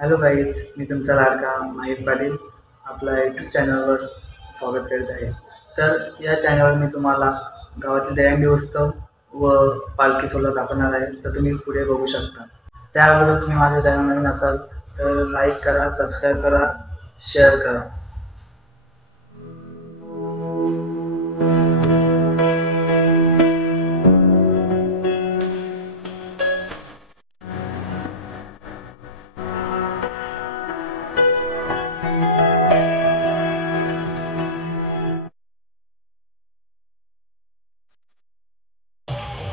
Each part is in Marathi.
हॅलो गाईज, मी तुमचा लाडका माहीर पाटील आपला यूट्यूब चॅनलवर स्वागत करीत आहे. तर या चॅनलवर मी तुम्हाला गावातील दहीहंडी उत्सव व पालखी सोहळा दाखवणार आहे. तर तुम्ही पुढे बघू शकता. त्या अगोदर तुम्ही माझ्या चॅनल नवीन असाल तर लाईक करा, सबस्क्राईब करा, शेअर करा.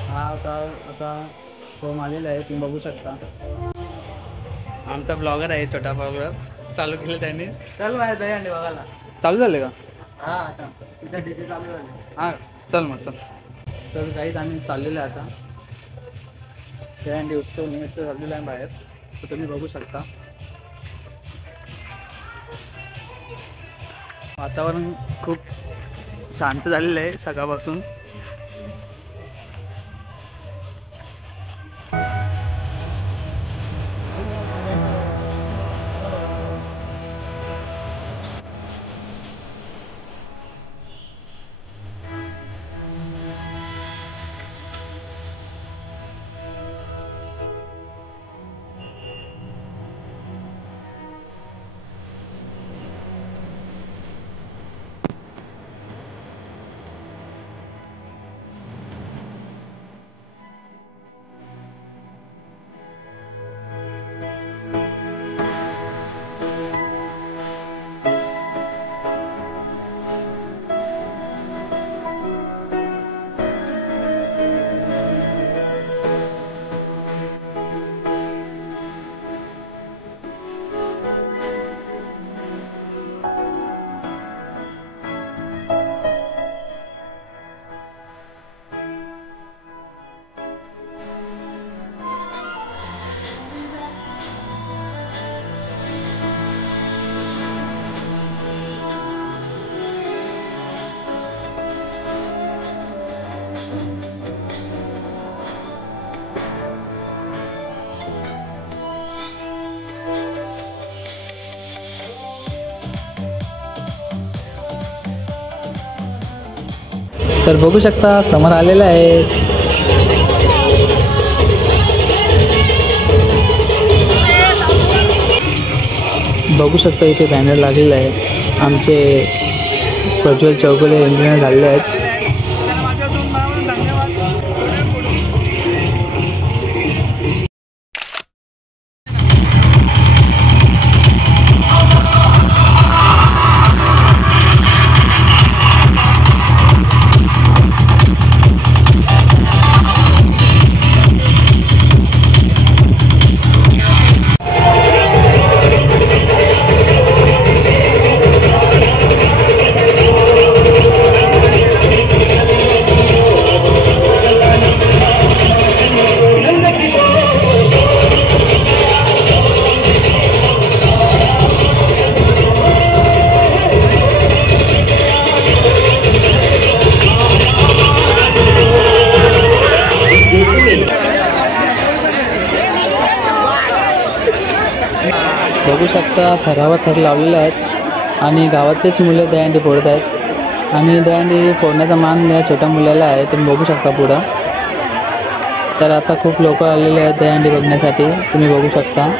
हा आता फॉर्म आलेला आहे, तुम्ही बघू शकता. आमचा ब्लॉगर आहे, छोटा ब्लॉगर चालू केलं त्याने. चल माझ्या दहीहंडी बघायला. चालू झाले का? हा, आता तिथे चालू झाले. हां, चल मग चल. तर काहीच आम्ही चाललेलं आहे आता. दहीहंडी उत्सव निमित्त चाललेला आहे बाहेर, तर तुम्ही बघू शकता. वातावरण खूप शांत झालेलं आहे सकाळपासून. तर बघू शकता समोर आलेला आहे. बघू शकता इथे बॅनर लागलेला आहे. आमचे प्रज्वल चौगुले इंजिनियर झालेले आहेत. बघू शकता थरावर थर लावलेले आहेत आणि गावातलेच मुलं दहीहंडी फोडत आहेत आणि दहीहंडी फोडण्याचा मान या छोट्या मुलाला आहे. तुम्ही बघू शकता पुढं. तर आता खूप लोक आलेले आहेत दहीहंडी बघण्यासाठी, तुम्ही बघू शकता.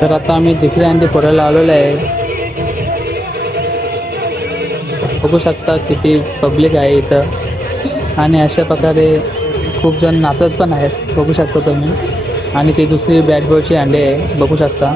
तर आता आम्ही दुसरी अंडी फोडायला आलेलो आहे. बघू शकता किती पब्लिक आहे इथं आणि अशा प्रकारे खूप जण नाचत पण आहेत बघू शकता तुम्ही. आणि ती दुसरी बॅट बॉलची अंडे आहे बघू शकता.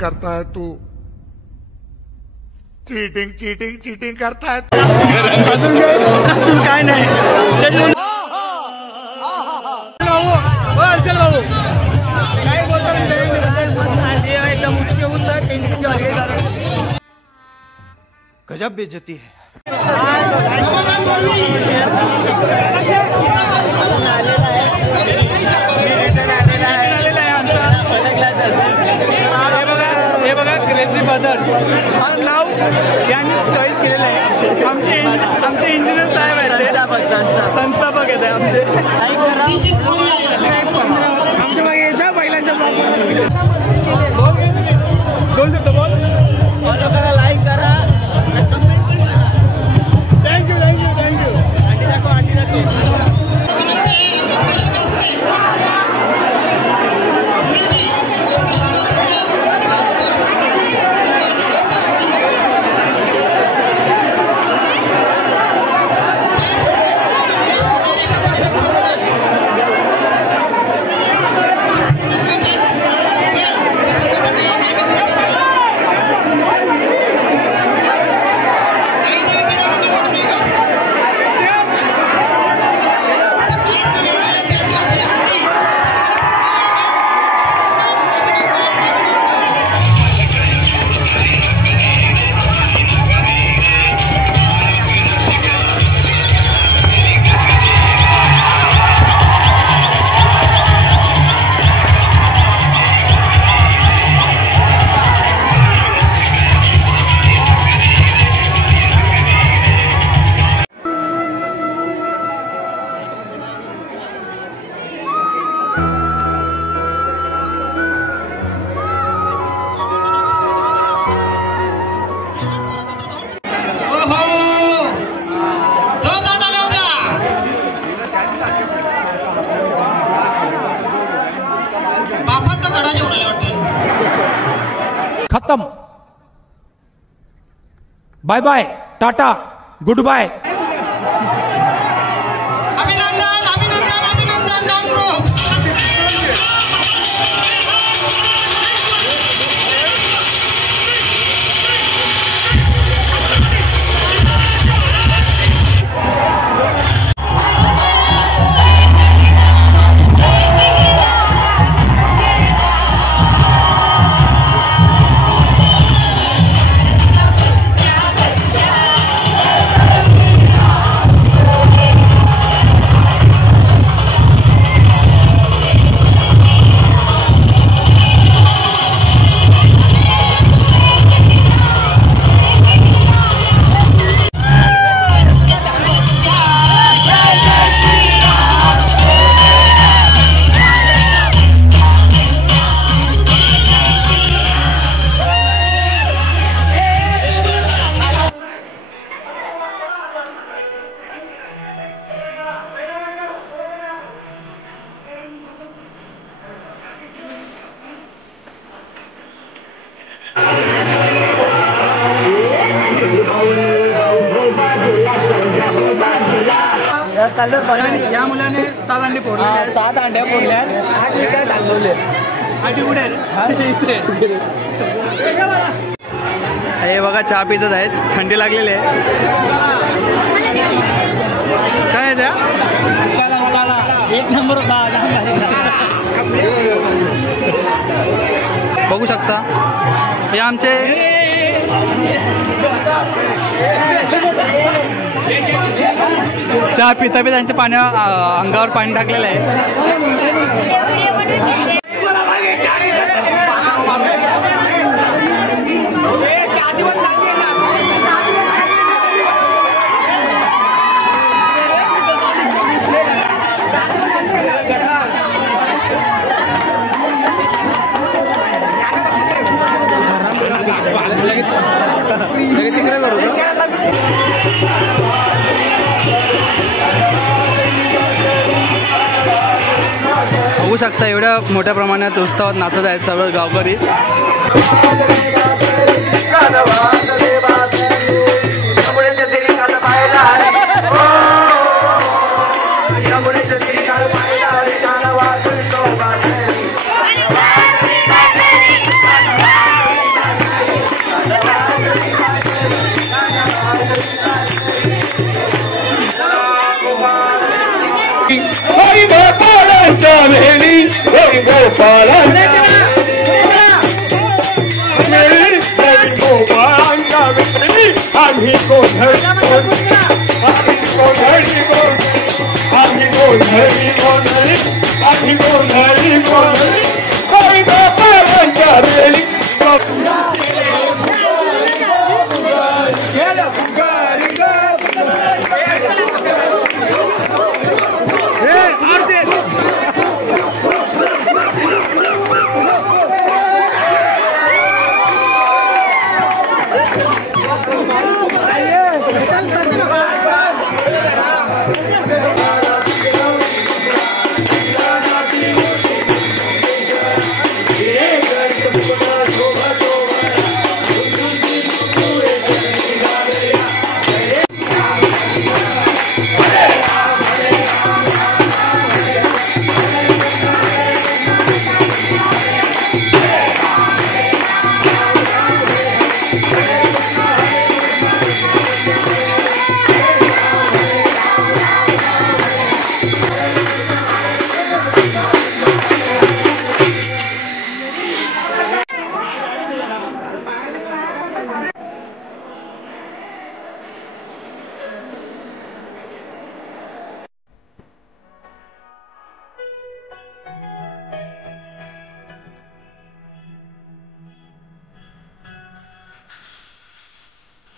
करता है तू चीटिंग चीटिंग चीटिंग करता है अजून काय नाही. गजब बेइज्जती है. हे बघा क्रेझी ब्रदर्स नाव यांनी चॉईस केलेलं आहे. आमचे इंजिनियर साहेब आहेत, संस्थापक आहेत आमचे. आमच्या मागे येत्या बैलांच्या बोल शकतो बोल. फॉलो करा, लाईक करा, कमेंट पण करा. Thank you thank you thank you. अंडी दाखव अंडी दाखव. खत्म. Bye bye, tata, good bye. अभिनंदन अभिनंदन अभिनंदन डांगरो. या मुलाने 7 अंडे फोडले. 7 अंड्या फोडल्या, 8 विकेट टांगवले. 8 उडेल. हे बघा चहा पितच आहेत, थंडी लागलेली आहे. काय आहे त्या? एक नंबर. बघू शकता हे आमचे चहा पिता पिता त्यांच्या पाण्या अंगावर पाणी टाकलेलं आहे. बघू शकता एवढ्या मोठ्या प्रमाणात उत्सवात नाचत आहेत सर्व गावकरी.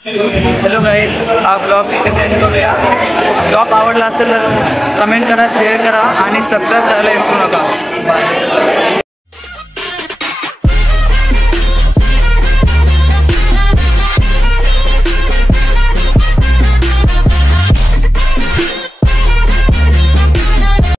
हॅलो गाईज, हा ब्लॉग इथे सेंड करूया. ब्लॉग आवडला असेल तर कमेंट करा, शेअर करा आणि सबस्क्राईब करायला विसरू नका. बाय.